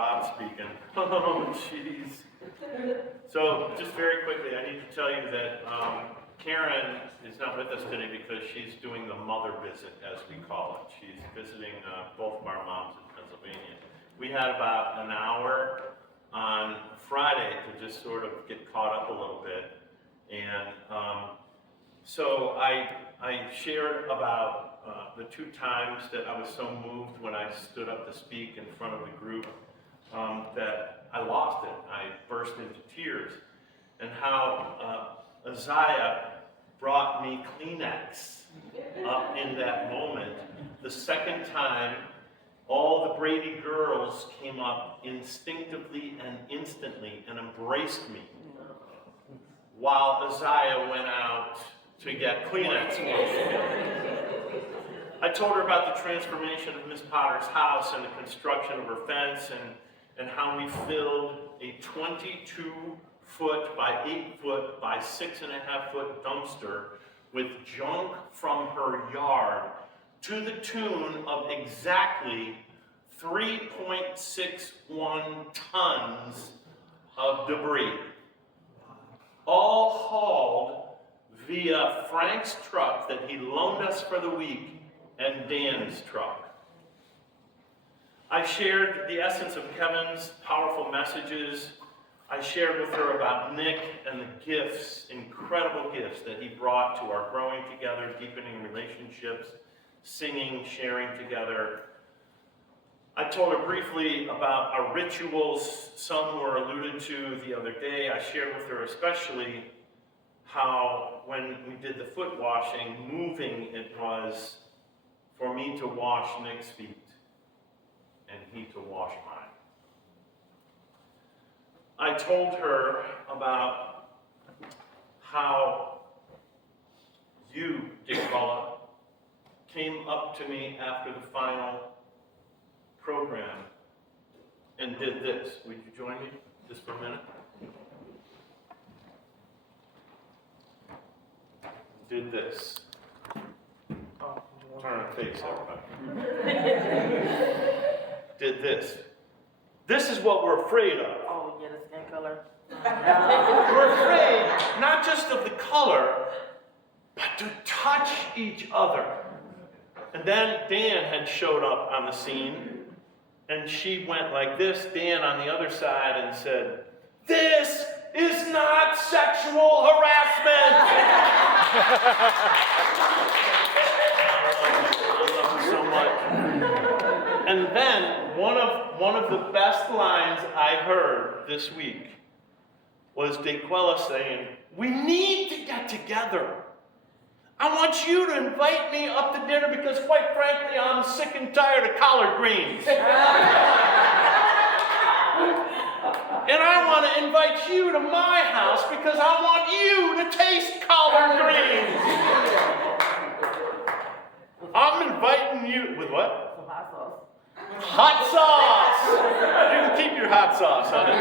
Bob speaking. Oh, jeez. So, just very quickly, I need to tell you that Karen is not with us today because she's doing the mother visit, as we call it. She's visiting both of our moms in Pennsylvania. We had about an hour on Friday to just sort of get caught up a little bit. And so I shared about the two times that I was so moved when I stood up to speak in front of the group that I lost it. I burst into tears. And how Isaiah brought me Kleenex up in that moment. The second time, all the Brady girls came up instinctively and instantly and embraced me, while Isaiah went out to get Kleenex. I told her about the transformation of Miss Potter's house and the construction of her fence and how we filled a 22-foot by 8-foot by 6.5-foot dumpster with junk from her yard to the tune of exactly 3.61 tons of debris, all hauled via Frank's truck that he loaned us for the week and Dan's truck. I shared the essence of Kevin's powerful messages. I shared with her about Nick and the gifts, incredible gifts that he brought to our growing together, deepening relationships, singing, sharing together. I told her briefly about our rituals. Some were alluded to the other day. I shared with her especially how when we did the foot washing, moving it was for me to wash Nick's feet and he to wash mine. I told her about how you, Dick Rulla, came up to me after the final program and did this. Would you join me just for a minute? Did this. Turn and face everybody. Did this. This is what we're afraid of. Oh, yeah, the skin color. We're afraid not just of the color, but to touch each other. And then Dan had showed up on the scene, and she went like this, Dan on the other side, and said, "This is not sexual harassment." I love you so much. And then one of the best lines I heard this week was Daquella saying, "We need to get together. I want you to invite me up to dinner because, quite frankly, I'm sick and tired of collard greens. And I want to invite you to my house because I want you to taste collard greens. I'm inviting you," with what? Some hot sauce. Hot sauce! You can keep your hot sauce, honey.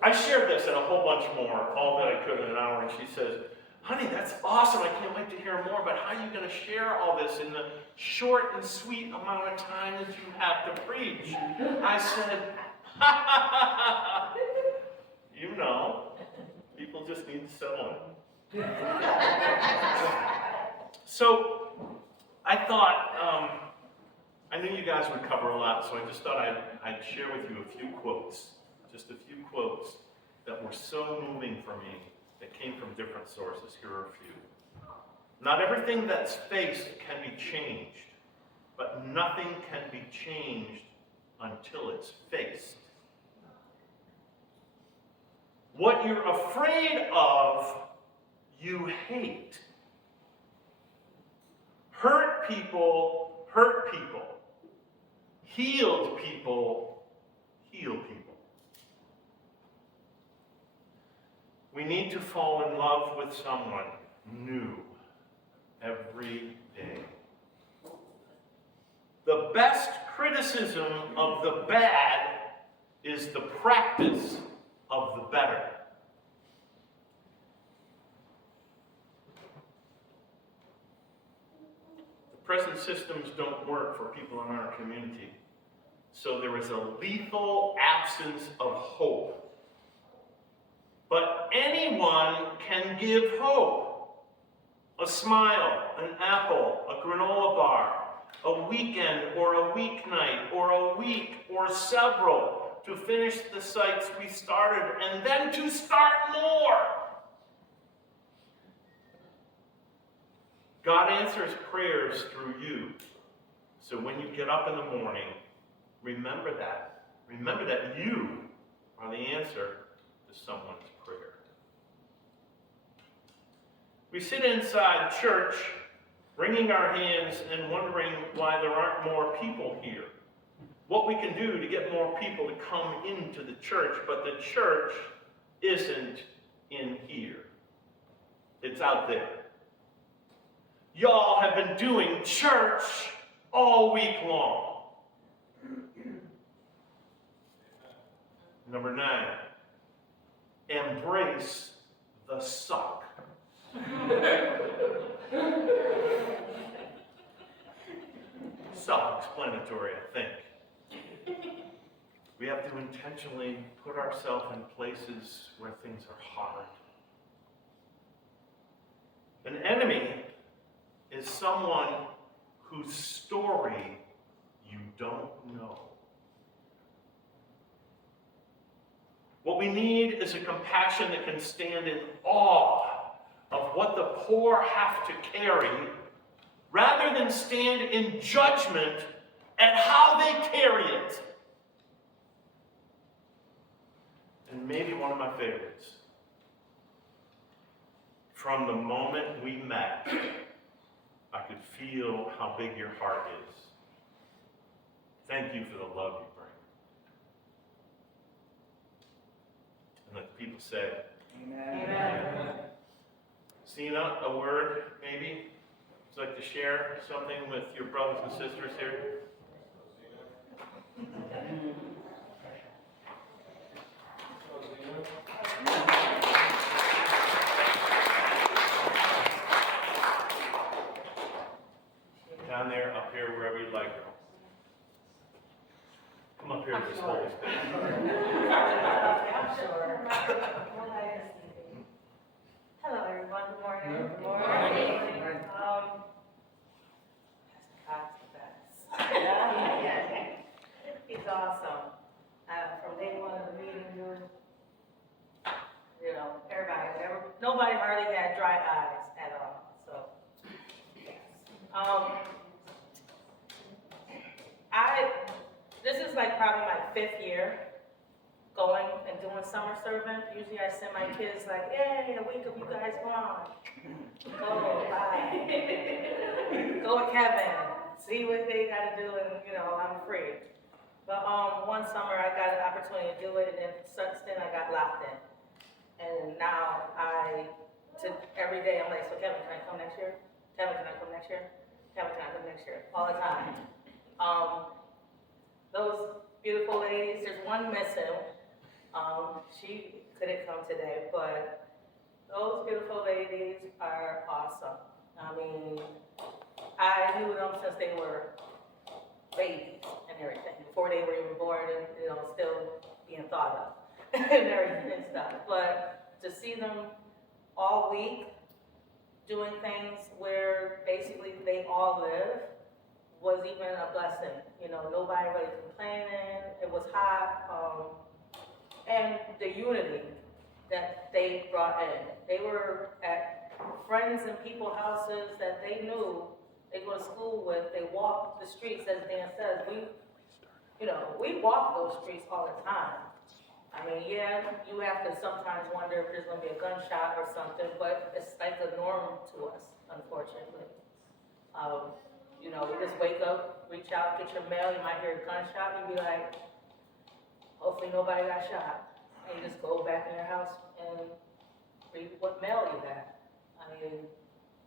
I shared this and a whole bunch more, all that I could in an hour, and she says, "Honey, that's awesome. I can't wait to hear more, but how are you going to share all this in the short and sweet amount of time that you have to preach?" I said, "You know, people just need to settle in." So I thought, I knew you guys would cover a lot, so I just thought I'd share with you a few quotes, just a few quotes that were so moving for me that came from different sources. Here are a few. "Not everything that's faced can be changed, but nothing can be changed until it's faced. What you're afraid of, you hate. Hurt people hurt people. Healed people heal people. We need to fall in love with someone new every day. The best criticism of the bad is the practice of the better." The present systems don't work for people in our community. So there is a lethal absence of hope. But anyone can give hope. A smile, an apple, a granola bar, a weekend or a weeknight or a week or several to finish the sites we started and then to start more. God answers prayers through you. So when you get up in the morning, remember that. Remember that you are the answer to someone's prayer. We sit inside church, wringing our hands and wondering why there aren't more people here. What we can do to get more people to come into the church, but the church isn't in here. It's out there. Y'all have been doing church all week long. Number 9, embrace the suck. Self-explanatory, I think. We have to intentionally put ourselves in places where things are hard. An enemy is someone whose story you don't know. What we need is a compassion that can stand in awe of what the poor have to carry, rather than stand in judgment at how they carry it. And maybe one of my favorites. From the moment we met, I could feel how big your heart is. Thank you for the love you bring. And let the people say, Amen. Amen. Sina, a word, maybe? Would you like to share something with your brothers and sisters here? Down there, up here, wherever you'd like. Come up here to this holy space. Hello, everyone. Good morning. Good morning. Pastor Cox, the best. He's awesome. From day one of the meeting, nobody hardly had dry eyes at all. So, this is like probably my 5th year going and doing summer serving. Usually I send my kids like, yay, a week of you guys gone. Go, bye. Go with Kevin. See what they got to do, and I'm free. But one summer I got an opportunity to do it, and then since then I got locked in. And now every day I'm like, so Kevin, can I come next year? Kevin, can I come next year? Kevin, can I come next year? All the time. Those beautiful ladies, there's one missing. She couldn't come today, but those beautiful ladies are awesome. I mean, I knew them since they were babies and everything, before they were even born and, still being thought of and everything and stuff. But to see them all week doing things where basically they all live was even a blessing. Nobody really complaining. It was hot. And the unity that they brought in. They were at friends and people's houses that they knew they go to school with. They walked the streets, as Dan says. We walk those streets all the time. I mean, yeah, you have to sometimes wonder if there's going to be a gunshot or something, but it's like the norm to us, unfortunately. You just wake up, reach out, get your mail, you might hear a gunshot, and be like, hopefully nobody got shot. And you just go back in your house and read what mail you got. I mean,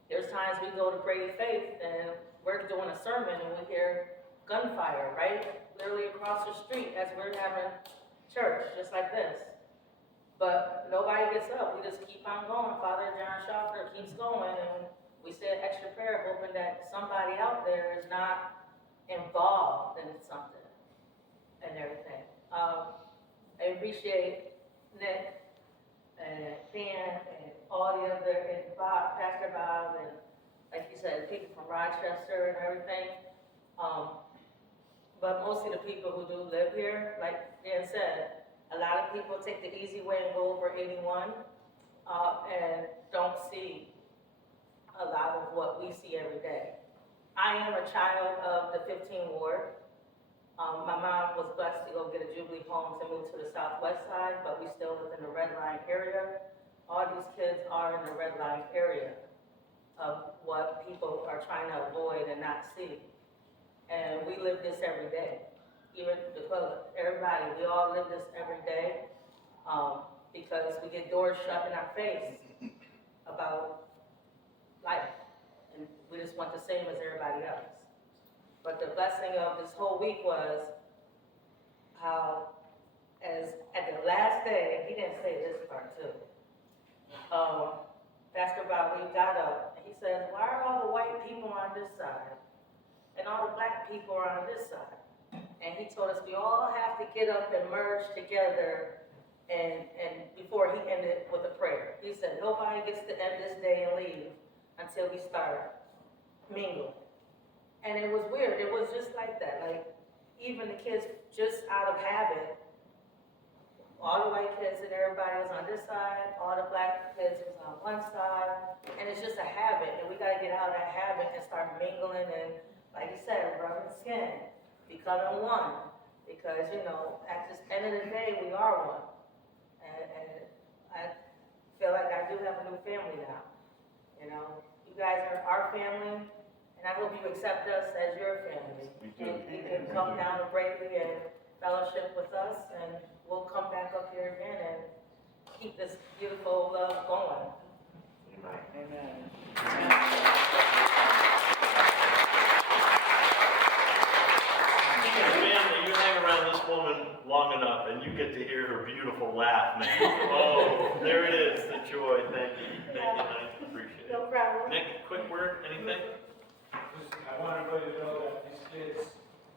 there's times we go to Brady Faith and we're doing a sermon and we hear gunfire, right? Literally across the street as we're having church, just like this. But nobody gets up. We just keep on going. Father John Schaffner keeps going, and we said extra prayer, hoping that somebody out there is not involved in something and everything. I appreciate Nick and Dan and all the other, and Bob, Pastor Bob, and like you said, people from Rochester and everything. But mostly the people who do live here, like Dan said, a lot of people take the easy way and go over 81, and don't see a lot of what we see every day. I am a child of the 15 Ward. My mom was blessed to go get a Jubilee Homes and move to the southwest side, but we still live in the red line area. All these kids are in the red line area of what people are trying to avoid and not see. And we live this every day. Even the public, everybody, we all live this every day, because we get doors shut in our face about life. And we just want the same as everybody else. But the blessing of this whole week was how, as at the last day, he didn't say this part too. Pastor Bob, we got up, and he says, why are all the white people on this side? And all the black people are on this side? And he told us we all have to get up and merge together, and before he ended with a prayer. He said, nobody gets to end this day and leave until we start mingling. And it was weird, it was just like that, like, even the kids, just out of habit, all the white kids and everybody was on this side, all the black kids was on one side, and it's just a habit, and we gotta get out of that habit and start mingling, and like you said, rubbing skin, becoming one, because, you know, at the end of the day, we are one. And I feel like I do have a new family now, you know, you guys are our family. And I hope you accept us as your family. We do. You can come down to Bradley and fellowship with us, and we'll come back up here again and keep this beautiful love going. Amen. Family, you hang around this woman long enough and you get to hear her beautiful laugh, man. Oh, there it is, the joy. Thank you. Thank you, Nick. Appreciate it. No problem. Nick, quick word, anything? I want everybody to know that these kids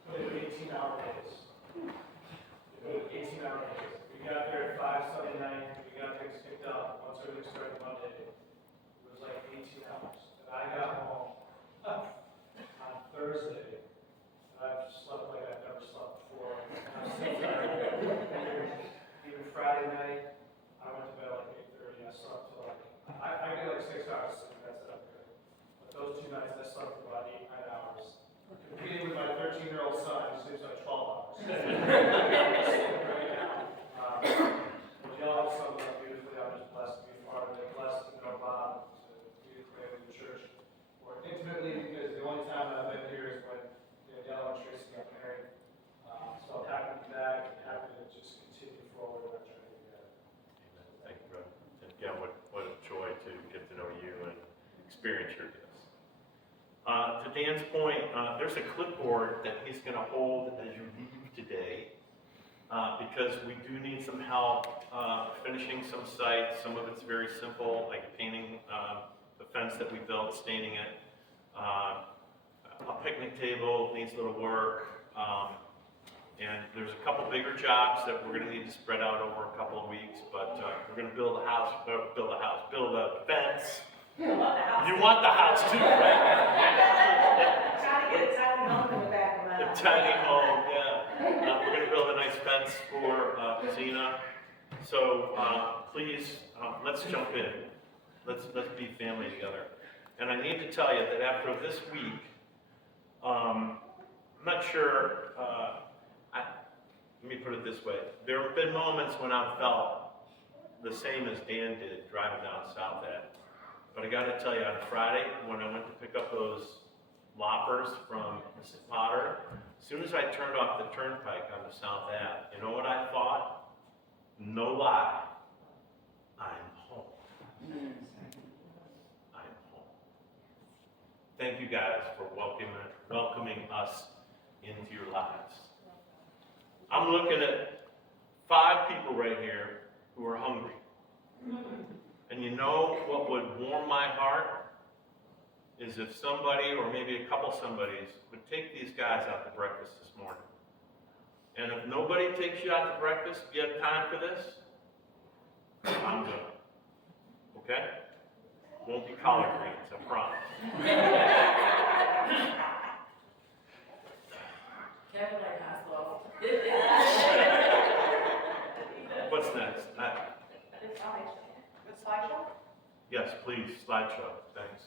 put in 18-hour days. They put in 18-hour days. We got there at 5 Sunday night, we got things kicked up. Once everything started Monday, it was like 18 hours. And I got home on Thursday, and I've slept like I've never slept before. I'm so tired. Even Friday night, I went to bed like 8:30. I slept till like, I get like 6 hours of sleep, that's it. But those 2 nights, I slept for about 8, 9 hours. Competing with my 13-year-old son, who sleeps like 12 hours. We all have summed up beautifully. I'm just blessed to be part of it, blessed to know Bob, to be the the church more intimately, because the only time I've been here is when Danielle and Tracy got married. So I'm happy to be back and happy to just continue forward with our journey together. Thank you, brother. And yeah, what a joy to get to know you and experience your gifts. To Dan's point, there's a clipboard that he's going to hold as you leave today, because we do need some help finishing some sites. Some of it's very simple, like painting the fence that we built, staining it. A picnic table needs a little work. And there's a couple bigger jobs that we're going to need to spread out over a couple of weeks, but we're going to build a fence. You want the house too, right? Trying to get a tiny home in the back of my The house. tiny home, yeah. We're gonna build a nice fence for Zena. So please, let's jump in. Let's be family together. And I need to tell you that after this week, I'm not sure. Let me put it this way: there have been moments when I've felt the same as Dan did driving down South Ave. But I got to tell you, on Friday, when I went to pick up those loppers from Mrs. Potter, as soon as I turned off the turnpike on the South Ave, you know what I thought? No lie, I'm home. I'm home. Thank you guys for welcoming us into your lives. I'm looking at 5 people right here who are hungry. And you know what would warm my heart? is if somebody, or maybe a couple somebodies, would take these guys out to breakfast this morning. And if nobody takes you out to breakfast, you have time for this, I'm good. Okay? Won't be collard greens, I promise. Kevin like Oslo. What's next? The slideshow? Yes, please, slideshow, thanks.